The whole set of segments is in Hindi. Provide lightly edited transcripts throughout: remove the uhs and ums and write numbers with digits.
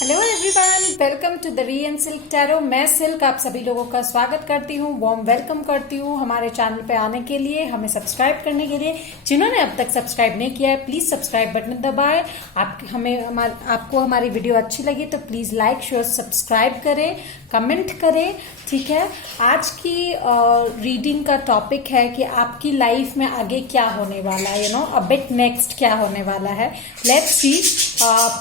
Hello everyone, welcome to the री एंड सिल्क टैरो। मैं सिल्क आप सभी लोगों का स्वागत करती हूँ, वार्म वेलकम करती हूँ हमारे चैनल पे आने के लिए, हमें सब्सक्राइब करने के लिए। जिन्होंने अब तक सब्सक्राइब नहीं किया है प्लीज सब्सक्राइब बटन दबाएं। आपको हमारी वीडियो अच्छी लगी तो प्लीज लाइक शेयर सब्सक्राइब करें, कमेंट करें। ठीक है, आज की रीडिंग का टॉपिक है कि आपकी लाइफ में आगे क्या होने वाला है, अ बिट नेक्स्ट क्या होने वाला है। Let's see.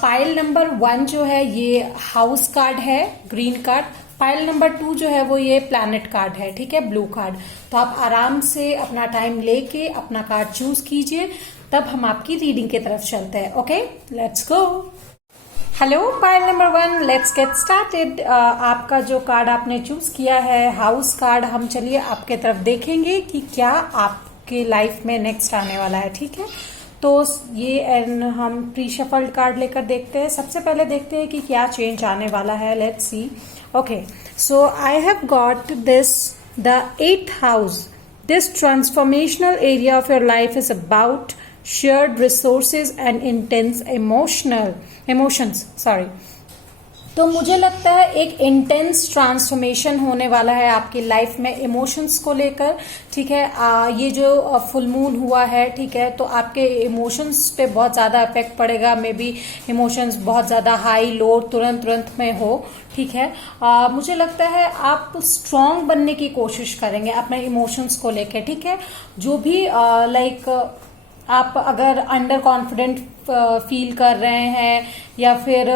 पाइल नंबर 1 जो है ये हाउस कार्ड है, ग्रीन कार्ड। पाइल नंबर 2 जो है वो ये प्लैनेट कार्ड है, ठीक है, ब्लू कार्ड। तो आप आराम से अपना टाइम लेके अपना कार्ड चूज कीजिए, तब हम आपकी रीडिंग की तरफ चलते हैं। Okay, let's go. Hello pile number 1, let's get started. आपका जो कार्ड आपने चूज किया है हाउस कार्ड, हम चलिए आपके तरफ देखेंगे कि क्या आपके लाइफ में नेक्स्ट आने वाला है। ठीक है, तो ये हम प्री शफल्ड कार्ड लेकर देखते हैं। सबसे पहले देखते हैं कि क्या चेंज आने वाला है। Let's see. Okay, so I have got this, the 8th house. This transformational area of your life is about shared resources and intense emotions। तो मुझे लगता है एक इंटेंस ट्रांसफॉर्मेशन होने वाला है आपकी लाइफ में इमोशंस को लेकर। ठीक है, ये जो फुल मून हुआ है, ठीक है, तो आपके इमोशंस पे बहुत ज्यादा इफेक्ट पड़ेगा। मे बी इमोशंस बहुत ज्यादा हाई लो तुरंत में हो। ठीक है, मुझे लगता है आप स्ट्रांग बनने की कोशिश करेंगे अपने इमोशंस को लेकर। ठीक है, जो भी आप अगर अंडर कॉन्फिडेंट फील कर रहे हैं या फिर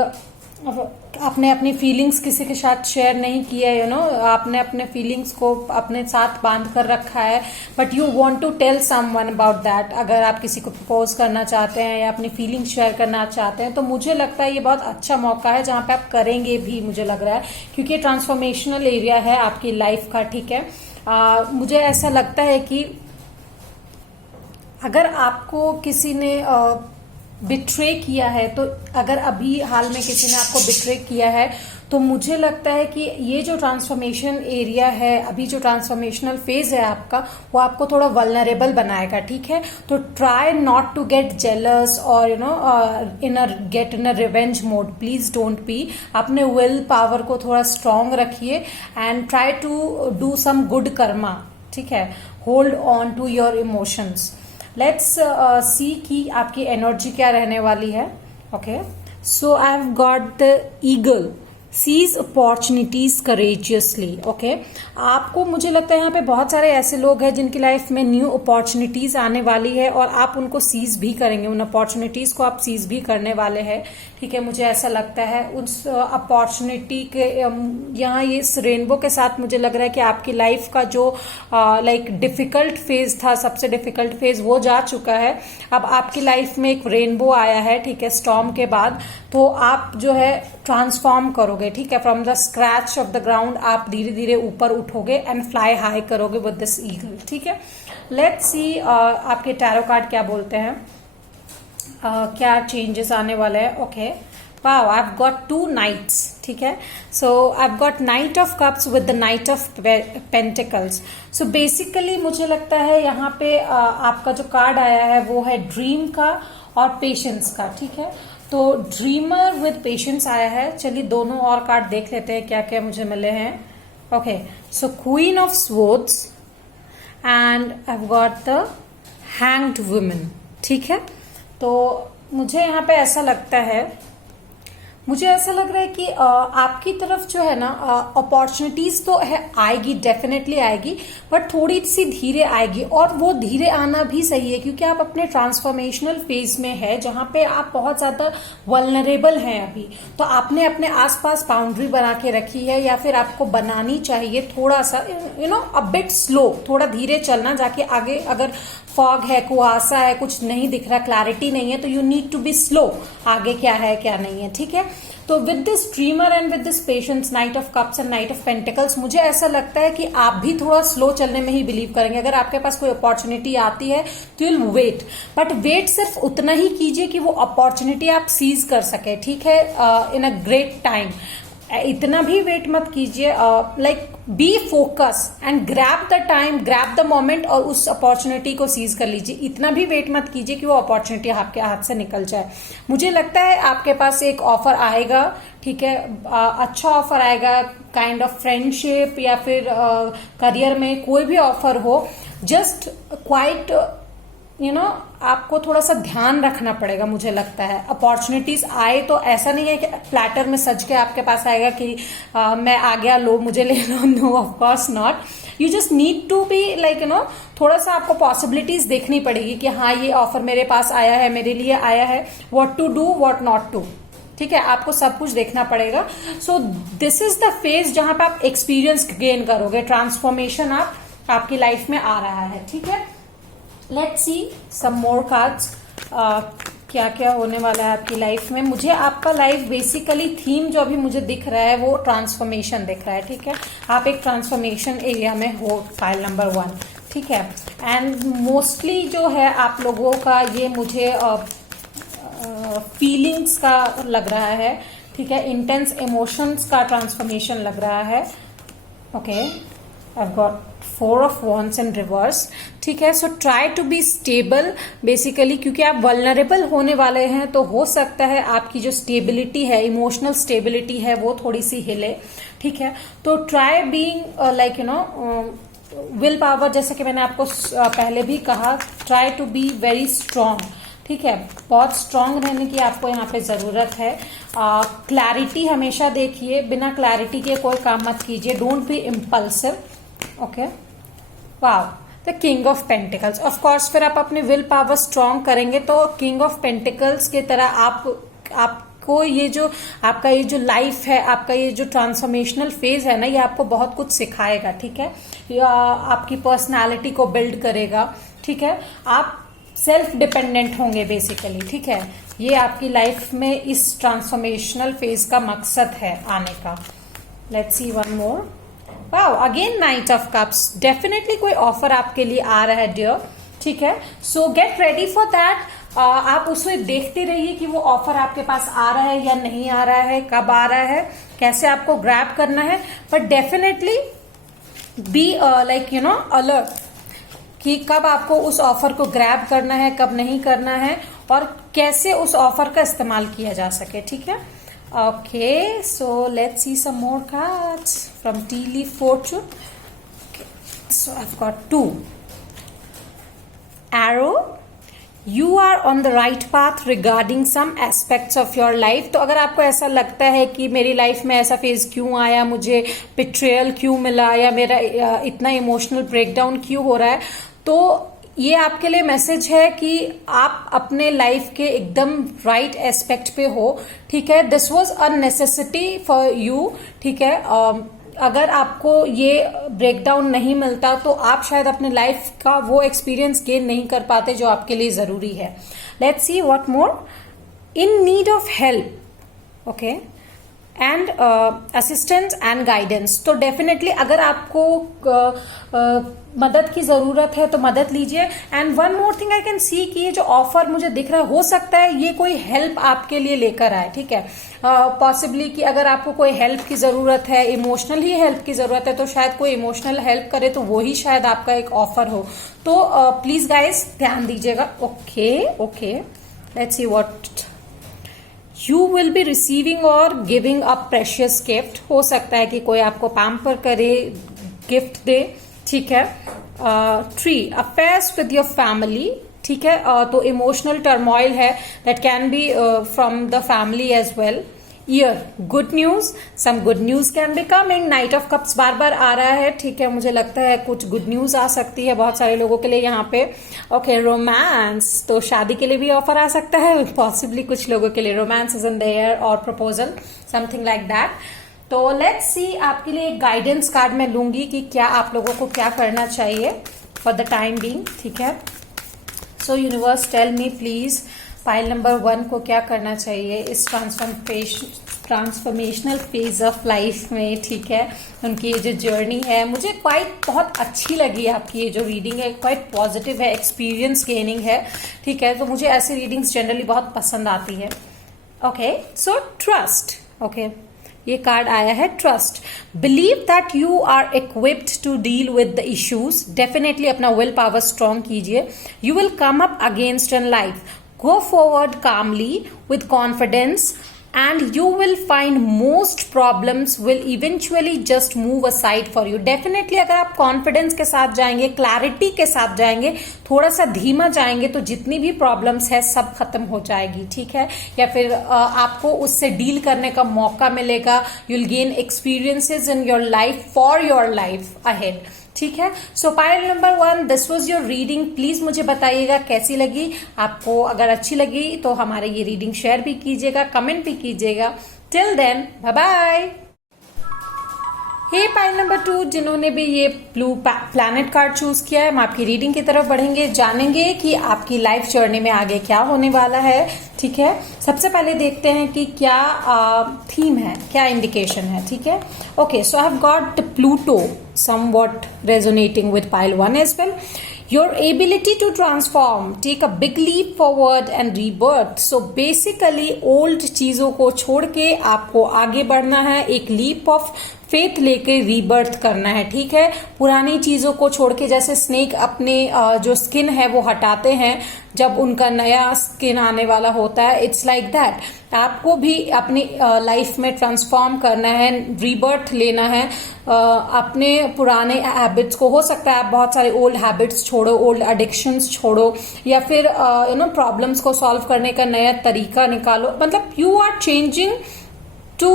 आपने अपनी फीलिंग्स किसी के साथ शेयर नहीं की है, आपने अपने फीलिंग्स को अपने साथ बांध कर रखा है, but you want to tell someone about that. अगर आप किसी को प्रपोज करना चाहते हैं या अपनी फीलिंग्स शेयर करना चाहते हैं, तो मुझे लगता है ये बहुत अच्छा मौका है जहां पे आप करेंगे भी, मुझे लग रहा है, क्योंकि ट्रांसफॉर्मेशनल एरिया है आपकी लाइफ का। ठीक है, मुझे ऐसा लगता है कि अगर आपको किसी ने बिट्रे किया है, तो अगर अभी हाल में किसी ने आपको बिट्रे किया है, तो मुझे लगता है कि ये जो ट्रांसफॉर्मेशन एरिया है, अभी जो ट्रांसफॉर्मेशनल फेज है आपका, वो आपको थोड़ा वल्नरेबल बनाएगा। ठीक है, तो try not to get jealous और get in a revenge mode. Please don't be. अपने विल पावर को थोड़ा स्ट्रांग रखिए and try to do some good karma. ठीक है, hold on to your emotions. Let's see कि आपकी एनर्जी क्या रहने वाली है। Okay, so I have got the eagle. Seize opportunities courageously. Okay, आपको, मुझे लगता है यहाँ पे बहुत सारे ऐसे लोग हैं जिनकी लाइफ में न्यू अपॉर्चुनिटीज आने वाली है और आप उनको सीज भी करेंगे, उन अपॉर्चुनिटीज को आप सीज भी करने वाले हैं। ठीक है, मुझे ऐसा लगता है उस अपॉर्चुनिटी के यहाँ ये इस रेनबो के साथ मुझे लग रहा है कि आपकी लाइफ का जो डिफिकल्ट फेज था, सबसे डिफिकल्ट फेज वो जा चुका है। अब आपकी लाइफ में एक रेनबो आया है, ठीक है, स्टॉर्म के बाद। तो आप जो है ट्रांसफॉर्म करोगे। ठीक है, from the scratch of the ground आप धीरे धीरे ऊपर उठोगे एंड फ्लाई हाई करोगे विद दिस ईगल। ठीक है, लेट्स सी आपके टैरो कार्ड क्या बोलते हैं, क्या चेंजेस आने वाले हैं। Okay, wow, I have got 2 knights. ठीक है, so I have got knight of cups with the knight of pentacles. So basically मुझे लगता है यहाँ पे आपका जो कार्ड आया है वो है ड्रीम का और पेशेंस का। ठीक है, तो ड्रीमर विद पेशेंस आया है। चलिए दोनों और कार्ड देख लेते हैं क्या क्या मुझे मिले हैं। Okay, so queen of swords and I have got the hanged woman. ठीक है, तो मुझे यहाँ पे ऐसा लगता है, मुझे ऐसा लग रहा है कि आपकी तरफ जो है ना अपॉर्चुनिटीज तो है, आएगी, डेफिनेटली आएगी, बट थोड़ी सी धीरे आएगी। और वो धीरे आना भी सही है क्योंकि आप अपने ट्रांसफॉर्मेशनल फेज में है जहां पे आप बहुत ज्यादा वल्नरेबल हैं अभी। तो आपने अपने आसपास बाउंड्री बना के रखी है या फिर आपको बनानी चाहिए, थोड़ा सा अ बिट स्लो, थोड़ा धीरे चलना, जाके आगे अगर फॉग है, कुहासा है, कुछ नहीं दिख रहा, क्लैरिटी नहीं है, तो you need to be slow, आगे क्या है क्या नहीं है। ठीक है, तो with this dreamer and with this patience, knight of cups and knight of pentacles, मुझे ऐसा लगता है कि आप भी थोड़ा स्लो चलने में ही बिलीव करेंगे। अगर आपके पास कोई अपॉर्चुनिटी आती है तो यूल वेट, बट वेट सिर्फ उतना ही कीजिए कि वो अपॉर्चुनिटी आप सीज कर सके। ठीक है, इन अ ग्रेट टाइम। इतना भी वेट मत कीजिए, like B focus and grab the time, grab the moment और उस अपॉर्चुनिटी को सीज कर लीजिए। इतना भी वेट मत कीजिए कि वो अपॉर्चुनिटी आपके हाथ से निकल जाए। मुझे लगता है आपके पास एक ऑफर आएगा, ठीक है, अच्छा ऑफर आएगा, काइंड ऑफ फ्रेंडशिप या फिर करियर में कोई भी ऑफर हो, जस्ट क्वाइट आपको थोड़ा सा ध्यान रखना पड़ेगा। मुझे लगता है अपॉर्चुनिटीज आए तो ऐसा नहीं है कि प्लेटर में सज के आपके पास आएगा कि मैं आ गया, लो मुझे ले लो। No, of course not. You just need to be like थोड़ा सा आपको पॉसिबिलिटीज देखनी पड़ेगी कि हाँ ये ऑफर मेरे पास आया है, मेरे लिए आया है, what to do what not to. ठीक है, आपको सब कुछ देखना पड़ेगा। So this is the phase जहां पे आप एक्सपीरियंस गेन करोगे, ट्रांसफॉर्मेशन आपकी लाइफ में आ रहा है। ठीक है, let's see some more cards, क्या क्या होने वाला है आपकी लाइफ में। मुझे आपका लाइफ बेसिकली थीम जो अभी मुझे दिख रहा है वो ट्रांसफॉर्मेशन दिख रहा है। ठीक है, आप एक ट्रांसफॉर्मेशन एरिया में हो, फाइल नंबर 1। ठीक है, एंड मोस्टली जो है आप लोगों का ये मुझे फीलिंग्स का लग रहा है। ठीक है, इंटेंस इमोशंस का ट्रांसफॉर्मेशन लग रहा है। Okay, I got 4 of Wands in reverse। ठीक है, so try to be stable basically, क्योंकि आप वल्नरेबल होने वाले हैं तो हो सकता है आपकी जो स्टेबिलिटी है, इमोशनल स्टेबिलिटी है, वो थोड़ी सी हिले। ठीक है, तो try being like will power, जैसे कि मैंने आपको पहले भी कहा, try to be very strong. ठीक है, बहुत स्ट्रांग रहने की आपको यहाँ पे जरूरत है। क्लैरिटी हमेशा देखिए, बिना क्लैरिटी के कोई काम मत कीजिए। Don't be impulsive. Okay, wow, the king of pentacles. Of course फिर आप अपने विल पावर स्ट्रांग करेंगे तो किंग ऑफ पेंटिकल्स की तरह आपको ये जो आपका ये जो लाइफ है, आपका ये जो ट्रांसफॉर्मेशनल फेज है ना, ये आपको बहुत कुछ सिखाएगा। ठीक है, आपकी पर्सनालिटी को बिल्ड करेगा। ठीक है, आप सेल्फ डिपेंडेंट होंगे बेसिकली। ठीक है, ये आपकी लाइफ में इस ट्रांसफॉर्मेशनल फेज का मकसद है आने का। Let's see one more. Wow, again night of cups. Definitely कोई ऑफर आपके लिए आ रहा है डियर। ठीक है, सो गेट रेडी फॉर दैट। आप उसमें देखते रहिए कि वो ऑफर आपके पास आ रहा है या नहीं आ रहा है, कब आ रहा है, कैसे आपको ग्रैब करना है। But definitely be like alert कि कब आपको उस ऑफर को ग्रैब करना है, कब नहीं करना है, और कैसे उस ऑफर का इस्तेमाल किया जा सके। ठीक है, okay, so let's see some more cards from Tea Leaf Fortune. Okay, so I've got 2. Arrow, you are on the right path regarding some aspects of your life। तो अगर आपको ऐसा लगता है कि मेरी लाइफ में ऐसा फेज क्यों आया, मुझे बिट्रेयल क्यों मिला, या मेरा इतना इमोशनल ब्रेकडाउन क्यों हो रहा है, तो ये आपके लिए मैसेज है कि आप अपने लाइफ के एकदम राइट एस्पेक्ट पे हो। ठीक है, this was a necessity for you. ठीक है, अगर आपको ये ब्रेकडाउन नहीं मिलता तो आप शायद अपने लाइफ का वो एक्सपीरियंस गेन नहीं कर पाते जो आपके लिए जरूरी है। Let's see what more. In need of help, okay, and assistance and guidance. तो डेफिनेटली अगर आपको मदद की जरूरत है तो मदद लीजिए। And one more thing I can see कि ये जो ऑफर मुझे दिख रहा है, हो सकता है ये कोई हेल्प आपके लिए लेकर आए। ठीक है, पॉसिबली कि अगर आपको कोई हेल्प की जरूरत है, इमोशनल ही हेल्प की जरूरत है, तो शायद कोई इमोशनल हेल्प करे तो वो ही शायद आपका एक ऑफर हो। तो प्लीज गाइज ध्यान दीजिएगा। Okay okay, let's see what you will be receiving और गिविंग अ प्रेशियस गिफ्ट। हो सकता है कि कोई आपको पैम्पर करे, गिफ्ट दे। ठीक है, 3 अफेयर्स विद योर फैमिली। ठीक है, तो इमोशनल टर्मोइल है, that can be from the family as well. Yeah, good news, some good news can be coming. Knight of cups बार बार आ रहा है। ठीक है, मुझे लगता है कुछ गुड न्यूज आ सकती है बहुत सारे लोगों के लिए यहाँ पे। ओके, रोमांस, तो शादी के लिए भी ऑफर आ सकता है, पॉसिबली कुछ लोगों के लिए romance is in the air, और प्रपोजल, समथिंग लाइक दैट। तो लेट्स सी, आपके लिए एक गाइडेंस कार्ड मैं लूंगी कि क्या आप लोगों को क्या करना चाहिए फॉर द टाइम बीइंग। ठीक है, so universe tell me please, file number 1 को क्या करना चाहिए इस ट्रांसफॉर्मेशनल फेज ऑफ लाइफ में। ठीक है, उनकी ये जो जर्नी है मुझे बहुत अच्छी लगी। आपकी ये जो रीडिंग है क्वाइट पॉजिटिव है, एक्सपीरियंस गेनिंग है। ठीक है, तो मुझे ऐसी रीडिंग्स जनरली बहुत पसंद आती है। Okay, so trust. ओके, ये कार्ड आया है trust. Believe that you are equipped to deal with the issues. Definitely अपना विल पावर स्ट्रॉन्ग कीजिए। You will come up against in life. Go forward calmly with confidence and you will find most problems will eventually just move aside for you. Definitely अगर आप कॉन्फिडेंस के साथ जाएंगे, क्लैरिटी के साथ जाएंगे, थोड़ा सा धीमा जाएंगे, तो जितनी भी प्रॉब्लम्स है सब खत्म हो जाएगी, ठीक है। या फिर आपको उससे डील करने का मौका मिलेगा। you'll gain experiences in your life for your life ahead, ठीक है। सो pile number 1, this was your reading. Please मुझे बताइएगा कैसी लगी आपको। अगर अच्छी लगी तो हमारे ये रीडिंग शेयर भी कीजिएगा, कमेंट भी कीजिएगा। Till then bye bye. Hey pile number 2, जिन्होंने भी ये ब्लू प्लैनेट कार्ड चूज किया है, हम आपकी रीडिंग की तरफ बढ़ेंगे, जानेंगे कि आपकी लाइफ जर्नी में आगे क्या होने वाला है, ठीक है। सबसे पहले देखते हैं कि क्या थीम है, क्या इंडिकेशन है, ठीक है। Okay, so I have got Pluto somewhat resonating with pile 1 as well. Your ability to transform, take a big leap forward and rebirth. So basically old चीजों को छोड़ के आपको आगे बढ़ना है, एक लीप ऑफ फेथ लेके रीबर्थ करना है, ठीक है। पुरानी चीजों को छोड़ के, जैसे स्नेक अपने जो स्किन है वो हटाते हैं जब उनका नया स्किन आने वाला होता है, इट्स लाइक दैट आपको भी अपनी लाइफ में ट्रांसफॉर्म करना है, रीबर्थ लेना है। अपने पुराने हैबिट्स को, हो सकता है आप बहुत सारे ओल्ड हैबिट्स छोड़ो, ओल्ड एडिक्शंस छोड़ो, या फिर प्रॉब्लम्स को सॉल्व करने का नया तरीका निकालो। मतलब you are changing to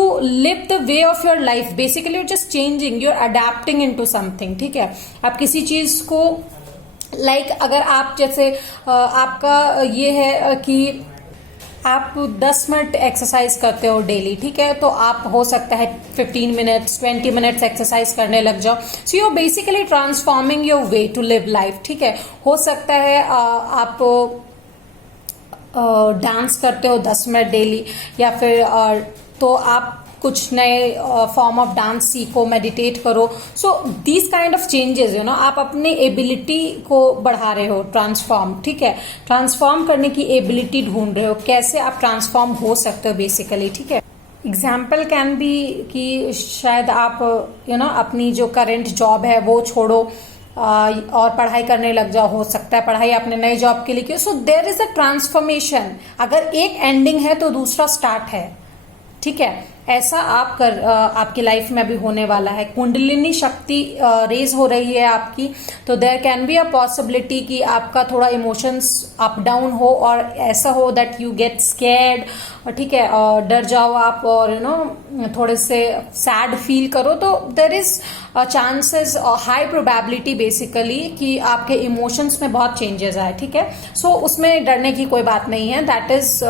live the way of your life. Basically you're just changing, you're adapting into something, ठीक है। आप किसी चीज को अगर आप जैसे आपका ये है कि आप 10 मिनट एक्सरसाइज करते हो डेली, ठीक है, तो आप हो सकता है 15 मिनट्स 20 मिनट्स एक्सरसाइज करने लग जाओ। So you are basically transforming your way to live life, ठीक है। हो सकता है आप डांस करते हो 10 मिनट डेली, या फिर तो आप कुछ नए फॉर्म ऑफ डांस सीखो, मेडिटेट करो। So these kind of changes, आप अपने एबिलिटी को बढ़ा रहे हो, ट्रांसफॉर्म, ठीक है। ट्रांसफॉर्म करने की एबिलिटी ढूंढ रहे हो, कैसे आप ट्रांसफॉर्म हो सकते हो बेसिकली, ठीक है। एग्जाम्पल कैन बी कि शायद आप अपनी जो करंट जॉब है वो छोड़ो और पढ़ाई करने लग जाओ। हो सकता है पढ़ाई आपने नए जॉब के लिए की। So there is a transformation. अगर एक एंडिंग है तो दूसरा स्टार्ट है, ठीक है। ऐसा आपकी लाइफ में भी होने वाला है। कुंडलिनी शक्ति रेज हो रही है आपकी, तो there can be a possibility कि आपका थोड़ा इमोशंस अप डाउन हो, और ऐसा हो दैट यू गेट स्कैर्ड, ठीक है, और डर जाओ आप, और थोड़े से सैड फील करो। तो there is chances, high probability basically कि आपके इमोशंस में बहुत चेंजेस आए, ठीक है। सो उसमें डरने की कोई बात नहीं है। That is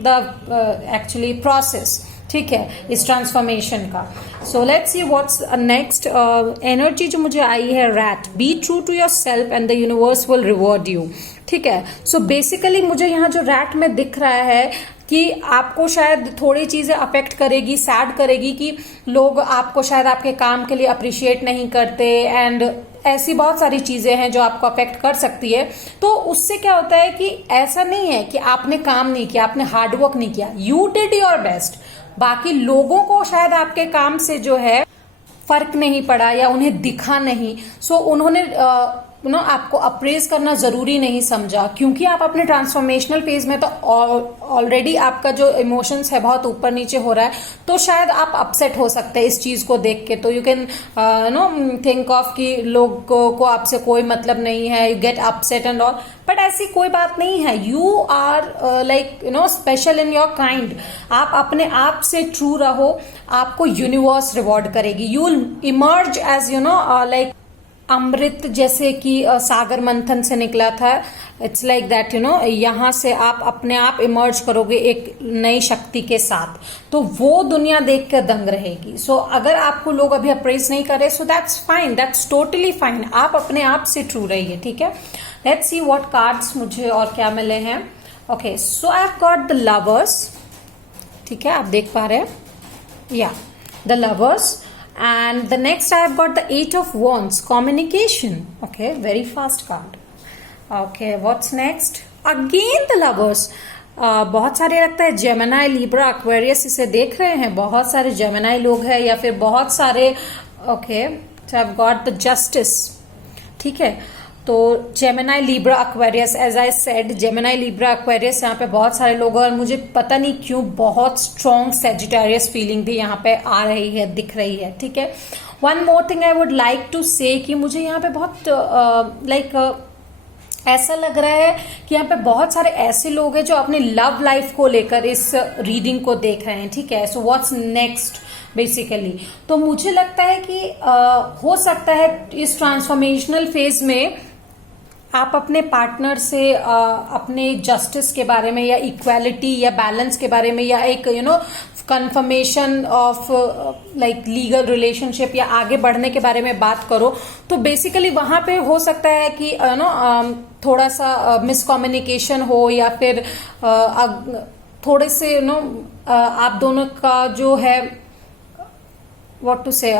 the actually process, ठीक है, इस ट्रांसफॉर्मेशन का। So let's see what's next energy जो मुझे आई है। Right, be true to yourself and the universe will reward you, ठीक है। सो बेसिकली मुझे यहाँ जो रैट में दिख रहा है कि आपको शायद थोड़ी चीजें अफेक्ट करेगी, सैड करेगी कि लोग आपको शायद आपके काम के लिए अप्रिशिएट नहीं करते, एंड ऐसी बहुत सारी चीजें हैं जो आपको अफेक्ट कर सकती है। तो उससे क्या होता है कि ऐसा नहीं है कि आपने काम नहीं किया, आपने हार्डवर्क नहीं किया, यू डिड योर बेस्ट। बाकी लोगों को शायद आपके काम से जो है फर्क नहीं पड़ा, या उन्हें दिखा नहीं। सो उन्होंने आपको अप्रेज करना जरूरी नहीं समझा, क्योंकि आप अपने ट्रांसफॉर्मेशनल फेज में तो ऑलरेडी आपका जो इमोशंस है बहुत ऊपर नीचे हो रहा है। तो शायद आप अपसेट हो सकते हैं इस चीज को देख के। तो यू कैन थिंक ऑफ कि लोगों को आपसे कोई मतलब नहीं है, you get upset and all, but ऐसी कोई बात नहीं है। You are special in your kind. आप अपने आप से ट्रू रहो, आपको यूनिवर्स रिवॉर्ड करेगी। You will emerge as amrit, जैसे कि सागर मंथन से निकला था। इट्स लाइक दैट, यहां से आप अपने आप इमर्ज करोगे एक नई शक्ति के साथ। तो वो दुनिया देख कर दंग रहेगी। सो अगर आपको लोग अभी अप्रेज नहीं करे, so that's fine, that's totally fine. आप अपने आप से ट्रू रहिए, ठीक है। लेट्स सी व्हाट कार्ड्स मुझे और क्या मिले हैं। Okay, so I have got the lovers, ठीक है, आप देख पा रहे हैं, या the lovers. And the next I have got the 8 of Wands, communication. Okay, very fast card. Okay, what's next? Again the Lovers. बहुत सारे लगता है जेमिनी, लिब्रा, एक्वेरियस इसे देख रहे हैं, बहुत सारे जेमिनी लोग हैं या फिर बहुत सारे okay, so I have got the justice, ठीक है। तो Gemini, Libra, Aquarius, as I said Gemini, Libra, Aquarius यहाँ पे बहुत सारे लोग हैं और मुझे पता नहीं क्यों बहुत स्ट्रॉन्ग सेजिटेरियस फीलिंग भी यहाँ पे आ रही है, दिख रही है, ठीक है। One more thing I would like to say कि मुझे यहाँ पे बहुत ऐसा लग रहा है कि यहाँ पे बहुत सारे ऐसे लोग हैं जो अपने लव लाइफ को लेकर इस रीडिंग को देख रहे हैं, ठीक है। सो व्हाट्स नेक्स्ट बेसिकली, तो मुझे लगता है कि हो सकता है इस ट्रांसफॉर्मेशनल फेज में आप अपने पार्टनर से अपने जस्टिस के बारे में या इक्वालिटी या बैलेंस के बारे में या एक confirmation of like legal relationship या आगे बढ़ने के बारे में बात करो। तो बेसिकली वहां पे हो सकता है कि थोड़ा सा मिसकम्युनिकेशन हो या फिर थोड़े से आप दोनों का जो है व्हाट टू से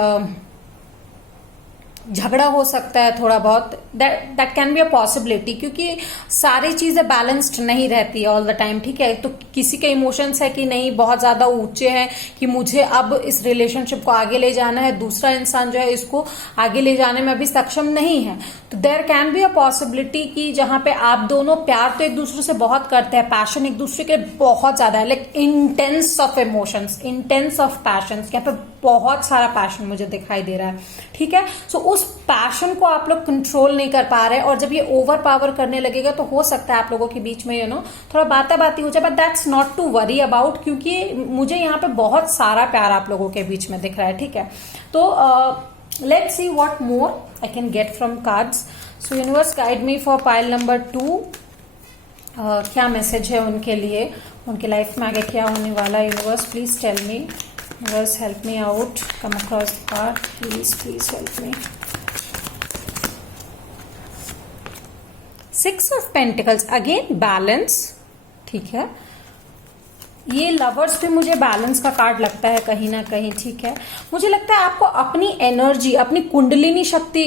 झगड़ा हो सकता है थोड़ा बहुत, that can be a possibility, क्योंकि सारी चीजें बैलेंस्ड नहीं रहती है ऑल द टाइम, ठीक है। तो किसी के इमोशंस है कि नहीं बहुत ज्यादा ऊंचे हैं कि मुझे अब इस रिलेशनशिप को आगे ले जाना है, दूसरा इंसान जो है इसको आगे ले जाने में अभी सक्षम नहीं है। तो there can be a possibility कि जहां पे आप दोनों प्यार तो एक दूसरे से बहुत करते हैं, पैशन एक दूसरे के बहुत ज्यादा है, like intense of emotions, intense of passion, यहाँ पे बहुत सारा पैशन मुझे दिखाई दे रहा है, ठीक है। सो उस पैशन को आप लोग कंट्रोल नहीं कर पा रहे और जब ये ओवर पावर करने लगेगा तो हो सकता है आप लोगों के बीच में थोड़ा बाता बाती हो जाए, but that's not to worry about, क्योंकि मुझे यहाँ पे बहुत सारा प्यार आप लोगों के बीच में दिख रहा है, ठीक है। तो let's see what more I can get from cards. So universe guide me for pile number 2, क्या मैसेज है उनके लिए, उनके लाइफ में आगे क्या होने वाला है। Universe please tell me, universe help me out, come across the card, please please help me. 6 of pentacles, again balance, ठीक है। ये लवर्स पे मुझे बैलेंस का कार्ड लगता है कहीं ना कहीं, ठीक है। मुझे लगता है आपको अपनी एनर्जी, अपनी कुंडलिनी शक्ति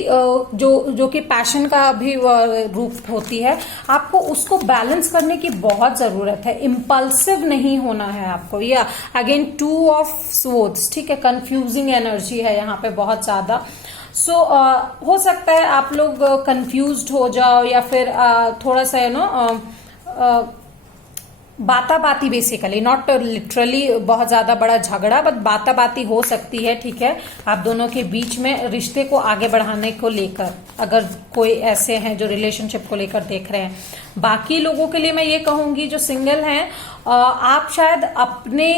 जो कि पैशन का भी रूप होती है, आपको उसको बैलेंस करने की बहुत जरूरत है। इम्पल्सिव नहीं होना है आपको। या अगेन 2 ऑफ स्वॉर्ड्स, ठीक है, कंफ्यूजिंग एनर्जी है यहाँ पे बहुत ज्यादा। सो हो सकता है आप लोग कंफ्यूज्ड हो जाओ या फिर थोड़ा सा बाता बाती, बेसिकली नॉट लिटरली बहुत ज्यादा बड़ा झगड़ा, बट बाता बाती हो सकती है, ठीक है, आप दोनों के बीच में रिश्ते को आगे बढ़ाने को लेकर, अगर कोई ऐसे हैं जो रिलेशनशिप को लेकर देख रहे हैं। बाकी लोगों के लिए मैं ये कहूंगी जो सिंगल हैं, आप शायद अपने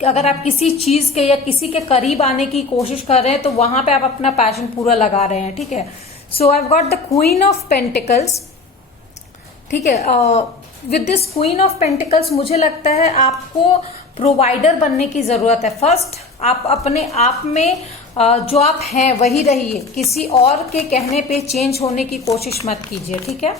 अगर आप किसी चीज के या किसी के करीब आने की कोशिश कर रहे हैं तो वहां पे आप अपना पैशन पूरा लगा रहे हैं, ठीक है। So I have got the queen of pentacles, ठीक है। With this queen of pentacles मुझे लगता है आपको प्रोवाइडर बनने की जरूरत है। फर्स्ट आप अपने आप में जो आप हैं वही रहिए, किसी और के कहने पे चेंज होने की कोशिश मत कीजिए, ठीक है।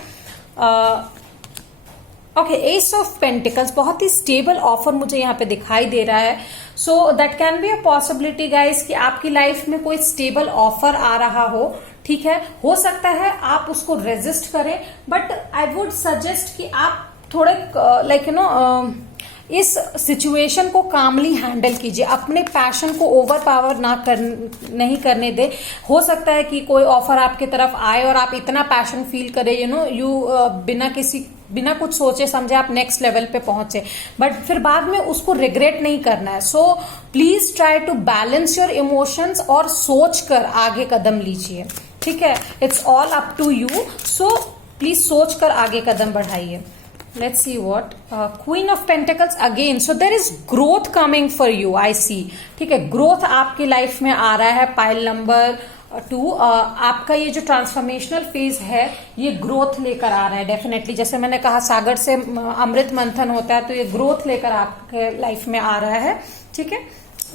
ओके, एस ऑफ पेंटिकल्स, बहुत ही स्टेबल ऑफर मुझे यहाँ पे दिखाई दे रहा है। So that can be a possibility guys कि आपकी लाइफ में कोई स्टेबल ऑफर आ रहा हो, ठीक है। हो सकता है आप उसको रेजिस्ट करें, बट आई वुड सजेस्ट कि आप थोड़े लाइक इस सिचुएशन को कामली हैंडल कीजिए, अपने पैशन को ओवर पावर नहीं करने दे। हो सकता है कि कोई ऑफर आपके तरफ आए और आप इतना पैशन फील करें बिना कुछ सोचे समझे आप नेक्स्ट लेवल पे पहुंचे, बट फिर बाद में उसको रिग्रेट नहीं करना है। So please try to balance your emotions और सोच कर आगे कदम लीजिए, ठीक है। It's all up to you, so please सोच कर आगे कदम बढ़ाइए। Let's see what Queen of Pentacles again. So there is growth coming for you. I see. ठीक है, ग्रोथ आपकी लाइफ में आ रहा है। पाइल नंबर 2, आपका ये जो ट्रांसफॉर्मेशनल फेज है ये ग्रोथ लेकर आ रहा है डेफिनेटली। जैसे मैंने कहा सागर से अमृत मंथन होता है, तो ये ग्रोथ लेकर आपके लाइफ में आ रहा है, ठीक है।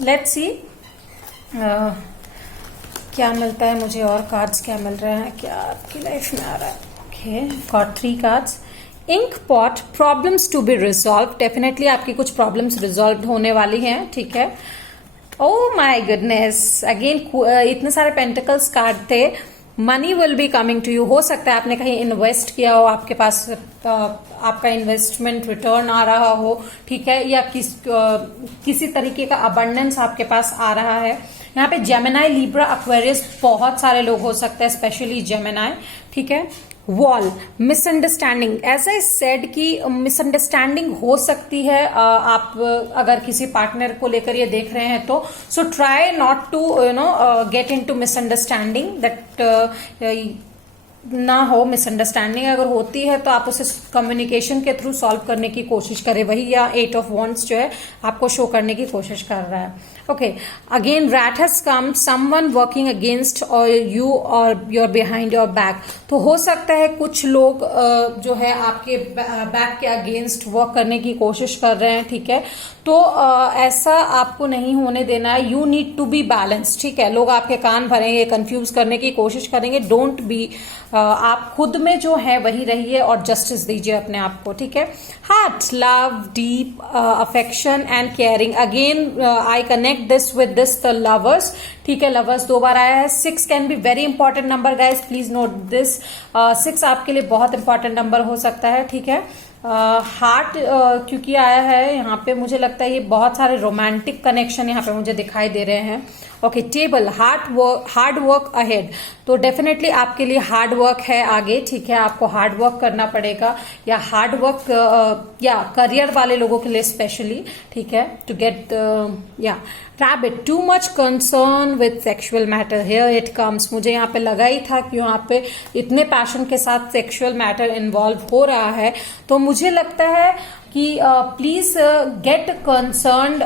लेट्स सी क्या मिलता है मुझे, और कार्ड्स क्या मिल रहे हैं, क्या आपकी लाइफ में आ रहा है। Okay, got 3 cards. Ink pot, problems to be resolve, definitely आपकी कुछ प्रॉब्लम्स रिजॉल्व होने वाली हैं, ठीक है। ओह माय गुडनेस, अगेन इतने सारे पेंटिकल्स कार्ड थे, money will be coming to you. हो सकता है आपने कहीं इन्वेस्ट किया हो, आपके पास आपका इन्वेस्टमेंट रिटर्न आ रहा हो, ठीक है, या किसी तरीके का अबंडेंस आपके पास आ रहा है। यहाँ पे जेमिनाई, लिब्रा, एक्वेरियस बहुत सारे लोग हो सकते हैं, स्पेशली जेमिनाई, ठीक है। Wall, misunderstanding, as I said कि मिसअंडरस्टैंडिंग हो सकती है आप अगर किसी पार्टनर को लेकर ये देख रहे हैं तो। So try not to get into misunderstanding, that ना हो मिसअंडरस्टैंडिंग। अगर होती है तो आप उसे कम्युनिकेशन के थ्रू सॉल्व करने की कोशिश करें। वही या 8 ऑफ वॉन्ड्स जो है आपको शो करने की कोशिश कर रहा है। Okay, again rat has come, someone working against और यू और योर बिहाइंड योर बैक। तो हो सकता है कुछ लोग जो है आपके बैक के अगेंस्ट वर्क करने की कोशिश कर रहे हैं, ठीक है। तो ऐसा आपको नहीं होने देना है। You need to be balance, ठीक है। लोग आपके कान भरेंगे, कंफ्यूज करने की कोशिश करेंगे, डोंट बी, आप खुद में जो है वही रहिए और जस्टिस दीजिए अपने आप को, ठीक है। Heart, love, deep affection and caring, again I connect this with this the lovers, ठीक है। लवर्स 2 बार आया है। 6 can be very important number guys, please note this. 6 आपके लिए बहुत इंपॉर्टेंट नंबर हो सकता है, ठीक है। हार्ट क्योंकि आया है यहाँ पे, मुझे लगता है ये बहुत सारे रोमांटिक कनेक्शन यहाँ पे मुझे दिखाई दे रहे हैं। Okay, table, hard work ahead, तो डेफिनेटली आपके लिए हार्ड वर्क है आगे, ठीक है। आपको हार्ड वर्क करना पड़ेगा, या हार्ड वर्क या करियर वाले लोगों के लिए स्पेशली, ठीक है, टू गेट या rabbit, too much concern with sexual matter, here it comes. मुझे यहाँ पे लगा ही था कि यहाँ पे इतने पैशन के साथ सेक्सुअल मैटर इन्वॉल्व हो रहा है, तो मुझे लगता है कि प्लीज गेट कंसर्न्ड।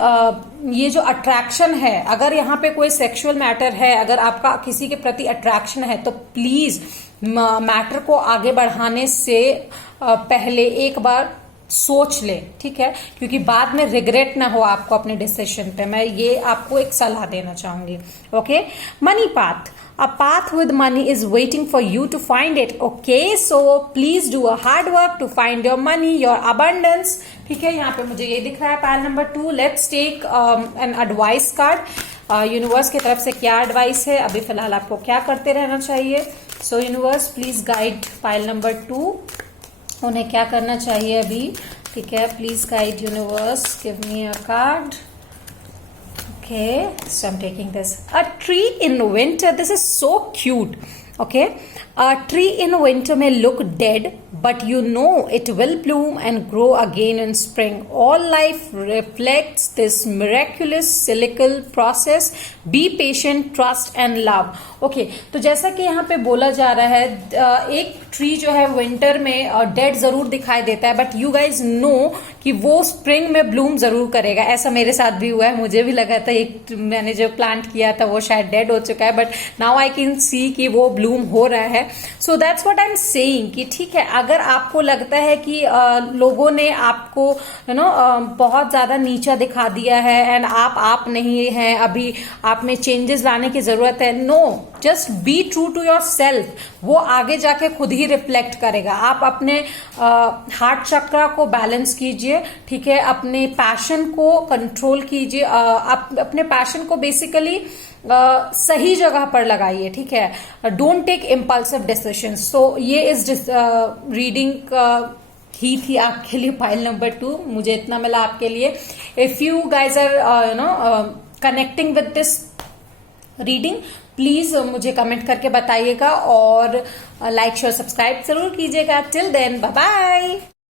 ये जो अट्रैक्शन है, अगर यहाँ पे कोई सेक्सुअल मैटर है, अगर आपका किसी के प्रति अट्रैक्शन है, तो प्लीज मैटर को आगे बढ़ाने से पहले एक बार सोच ले, ठीक है, क्योंकि बाद में रिग्रेट ना हो आपको अपने डिसीजन पे। मैं ये आपको एक सलाह देना चाहूंगी। Okay, money path, a path with money is waiting for you to find it. Okay, so please do a hard work to find your money, your abundance, ठीक है। यहाँ पे मुझे ये दिख रहा है pile number 2। Let's take an advice card. Universe की तरफ से क्या एडवाइस है, अभी फिलहाल आपको क्या करते रहना चाहिए। सो universe please guide pile number 2, उन्हें क्या करना चाहिए अभी, ठीक है। Please guide universe, give me a card. Okay, so I'm taking this. A tree in winter. This is so cute. Okay, a tree in winter may look dead, but you know it will bloom and grow again in spring. All life reflects this miraculous cyclical process. Be patient, trust and love. Okay, तो जैसा कि यहाँ पे बोला जा रहा है, एक ट्री जो है विंटर में डेड जरूर दिखाई देता है, बट यू गाइज नो कि वो स्प्रिंग में ब्लूम जरूर करेगा। ऐसा मेरे साथ भी हुआ है, मुझे भी लगा था एक मैंने जो प्लांट किया था वो शायद डेड हो चुका है, but now I can see कि वो ब्लूम हो रहा है। So that's what I am saying कि ठीक है, अगर आपको लगता है कि लोगों ने आपको बहुत ज्यादा नीचा दिखा दिया है एंड आप नहीं हैं, अभी आप में चेंजेस लाने की जरूरत है, no, just be true to yourself. वो आगे जाके खुद ही रिफ्लेक्ट करेगा। आप अपने हार्ट चक्रा को बैलेंस कीजिए, ठीक है, अपने पैशन को कंट्रोल कीजिए, अपने पैशन को बेसिकली सही जगह पर लगाइए, ठीक है। Don't take impulsive decisions. So ये इस रीडिंग ही थी आपके लिए पाइल नंबर 2। मुझे इतना मिला आपके लिए। If you guys are connecting with this reading, please मुझे कमेंट करके बताइएगा और लाइक शेयर सब्सक्राइब जरूर कीजिएगा। Till then, bye bye.